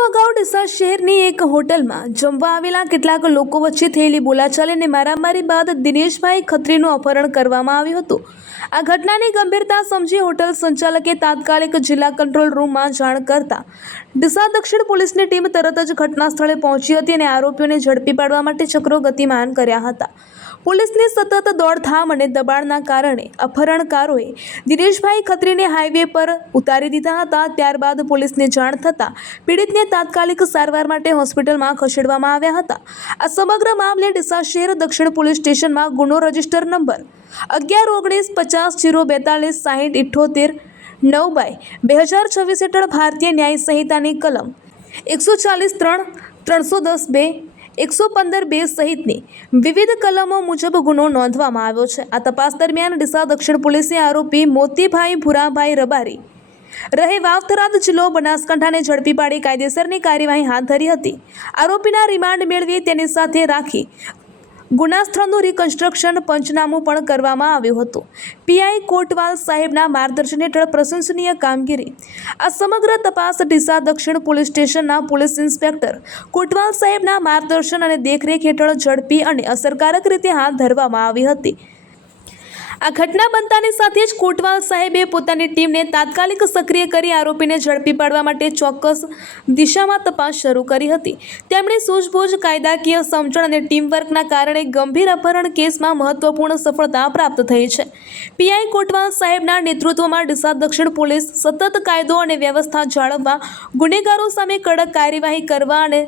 દિવસો અગાઉ ડીસા શહેરની એક હોટલમાં જમવા આવેલા કેટલાક લોકો વચ્ચે થયેલી બોલાચાલી અને મારામારી બાદ દિનેશભાઈ ખત્રીનું અપહરણ કરવામાં આવ્યું હતું। આ ઘટનાની ગંભીરતા સમજી હોટલ સંચાલકે તાત્કાલિક જિલ્લા કંટ્રોલ રૂમમાં જાણ કરતા ડીસા દક્ષિણ પોલીસની ટીમ તરત જ ઘટના સ્થળે પહોંચી હતી અને આરોપીઓને ઝડપી પાડવા માટે ચક્રો ગતિમાન કર્યા હતા। પોલીસની સતત દોડધામ અને દબાણના કારણે અપહરણકારોએ દિનેશભાઈ ખત્રીને હાઈવે પર ઉતારી દીધા હતા। ત્યારબાદ પોલીસને જાણ થતાં પીડિતને તાત્કાલિક સારવાર માટે હોસ્પિટલમાં ખસેડવામાં આવ્યા હતા। આ સમગ્ર મામલે ડીસા શહેર દક્ષિણ પોલીસ સ્ટેશનમાં ગુનો રજીસ્ટર નંબર 11-19-50-042-78-9/2026 હેઠળ ભારતીય ન્યાય સંહિતાની કલમ 140(3)310(2) 115(2) સહિતની વિવિધ કલમો મુજબ ગુનો નોંધવામાં આવ્યો છે। આ તપાસ દરમિયાન ડીસા દક્ષિણ પોલીસે આરોપી મોતીભાઈ ભુરાભાઈ રબારી રહે વાવથરાદ જિલ્લો બનાસકાંઠાને ઝડપી પાડી કાયદેસરની કાર્યવાહી હાથ ધરી હતી। આરોપીના રિમાન્ડ મેળવી તેની સાથે રાખી ગુના સ્થળનું રિકન્સ્ટ્રક્શન પંચનામું પણ કરવામાં આવ્યું હતું। પીઆઈ કોટવાલ સાહેબના માર્ગદર્શન હેઠળ પ્રશંસનીય કામગીરી। આ સમગ્ર તપાસ ડીસા દક્ષિણ પોલીસ સ્ટેશનના પોલીસ ઇન્સ્પેક્ટર કોટવાલ સાહેબના માર્ગદર્શન અને દેખરેખ હેઠળ ઝડપી અને અસરકારક રીતે હાથ ધરવામાં આવી હતી। આ ઘટના બનતાની સાથે જ કોટવાલ સાહેબે પોતાની ટીમને તાત્કાલિક સક્રિય કરી આરોપીને ઝડપી પાડવા માટે ચોક્કસ દિશામાં તપાસ શરૂ કરી હતી। તેમણે સૂઝબૂઝ કાયદાકીય સમજણ અને ટીમવર્કના કારણે ગંભીર અપહરણ કેસમાં મહત્વપૂર્ણ સફળતા પ્રાપ્ત થઈ છે। પીઆઈ કોટવાલ સાહેબના નેતૃત્વમાં ડીસા દક્ષિણ પોલીસ સતત કાયદો અને વ્યવસ્થા જાળવવા, ગુનેગારો સામે કડક કાર્યવાહી કરવા અને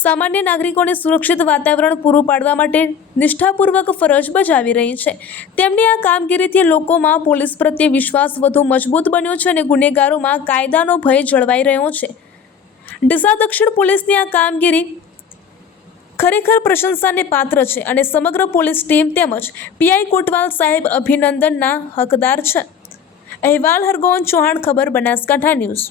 સામાન્ય નાગરિકોને સુરક્ષિત વાતાવરણ પૂરું પાડવા માટે નિષ્ઠાપૂર્વક ફરજ બજાવી રહી છે। તેમની આ કામગીરીથી લોકોમાં પોલીસ પ્રત્યે વિશ્વાસ વધુ મજબૂત બન્યો છે અને ગુનેગારોમાં કાયદાનો ભય જળવાઈ રહ્યો છે। ડીસા દક્ષિણ પોલીસની આ કામગીરી ખરેખર પ્રશંસાને પાત્ર છે અને સમગ્ર પોલીસ ટીમ તેમજ પીઆઈ કોટવાલ સાહેબ અભિનંદનના હકદાર છે। અહેવાલ હરગોન ચૌહાણ, ખબર બનાસકાંઠા ન્યૂઝ।